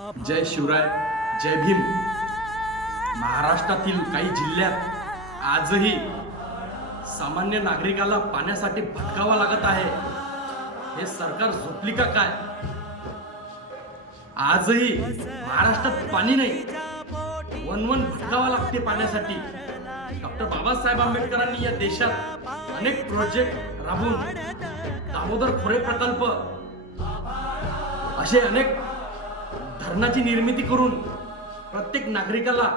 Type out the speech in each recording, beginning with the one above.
जय शिवराय जय भीम. महाराष्ट्रातील काही जिल्ह्यात आजही सामान्य नागरिकाला पाण्यासाठी भटकावा लागत आहे. हे सरकार झोपली का काय? आजही महाराष्ट्रात पाणी नाही. वन वन भटकावा लागते पाण्यासाठी. डॉक्टर बाबासाहेब आंबेडकरांनी या देशात अनेक प्रोजेक्ट राबवून दामोदर खोरे प्रकल्प असे अनेक धरणाची निर्मिती करून प्रत्येक नागरिकाला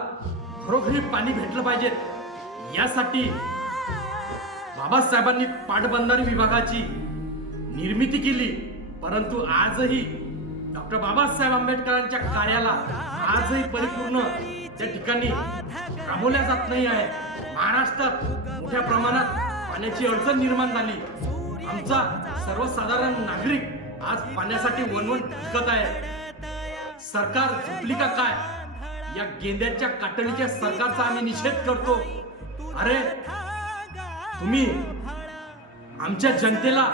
खरोखरी पाणी भेटलं पाहिजे. यासाठी बाबासाहेबांनी पाटबंधारे विभागाची निर्मिती केली. परंतु आजही डॉक्टर बाबासाहेब आंबेडकरांच्या कार्याला आजही परिपूर्ण त्या ठिकाणी राबवल्या जात नाही आहे. महाराष्ट्रात मोठ्या प्रमाणात पाण्याची अडचण निर्माण झाली. आमचा सर्वसाधारण नागरिक आज पाण्यासाठी वणवण भटकत आहे. सरकार झोपली का काय? या गेंद्याच्या काटणीच्या सरकारचा आम्ही निषेध करतो. अरे तुम्ही आमच्या जनतेला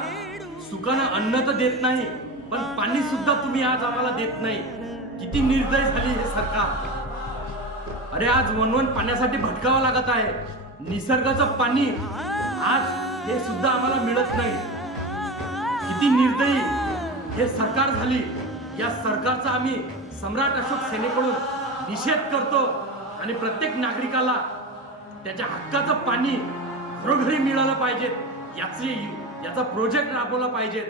सुखानं अन्न तर देत नाही पण पाणी सुद्धा तुम्ही आज आम्हाला देत नाही. किती निर्दय झाली हे सरकार. अरे आज वनवन पाण्यासाठी भटकावं लागत आहे. निसर्गाचं पाणी आज हे सुद्धा आम्हाला मिळत नाही. किती निर्दयी हे सरकार झाली. या सरकारचा आम्ही सम्राट अशोक सेनेकडून निषेध करतो आणि प्रत्येक नागरिकाला त्याच्या हक्काचं पाणी घरोघरी मिळालं पाहिजे याची याचा प्रोजेक्ट राबवला पाहिजे.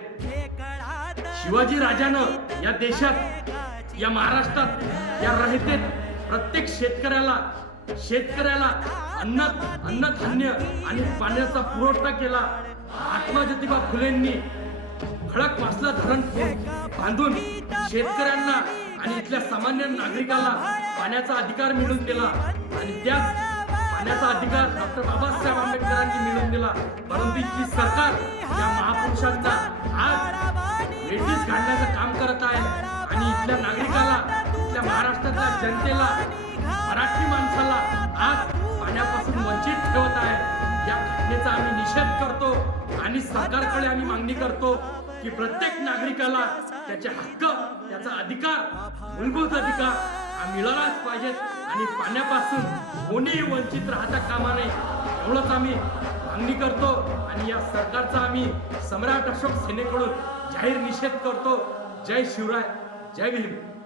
शिवाजी राजानं या देशात या महाराष्ट्रात या रहितेत प्रत्येक शेतकऱ्याला शेतकऱ्याला अन्न अन्नधान्य आणि पाण्याचा पुरवठा केला. महात्मा ज्योतिबा फुलेंनी खडक मासला धरण बांधून शेतकऱ्यांना आणि इथल्या सामान्य नागरिकाला पाण्याचा अधिकार मिळवून दिला. आणि त्या पाण्याचा अधिकार डॉक्टर बाबासाहेब आंबेडकरांनी मिळवून दिला. परंतु इथली सरकार या महापुरुषांचा आज वेठीस घालण्याचं काम करत आहे. आणि इथल्या नागरिकाला इथल्या महाराष्ट्रातल्या जनतेला मराठी माणसाला आज पाण्यापासून वंचित ठेवत आम्ही निषेध करतो आणि सरकारकडे आम्ही मागणी करतो की प्रत्येक नागरिकाला त्याचे हक्क त्याचा अधिकार मूलभूत अधिकार हा मिळालाच पाहिजेत. आणि पाण्यापासून कोणीही वंचित राहता कामा नये एवढंच आम्ही मागणी करतो. आणि या सरकारचा आम्ही सम्राट अशोक सेनेकडून जाहीर निषेध करतो. जय शिवराय जय भीम.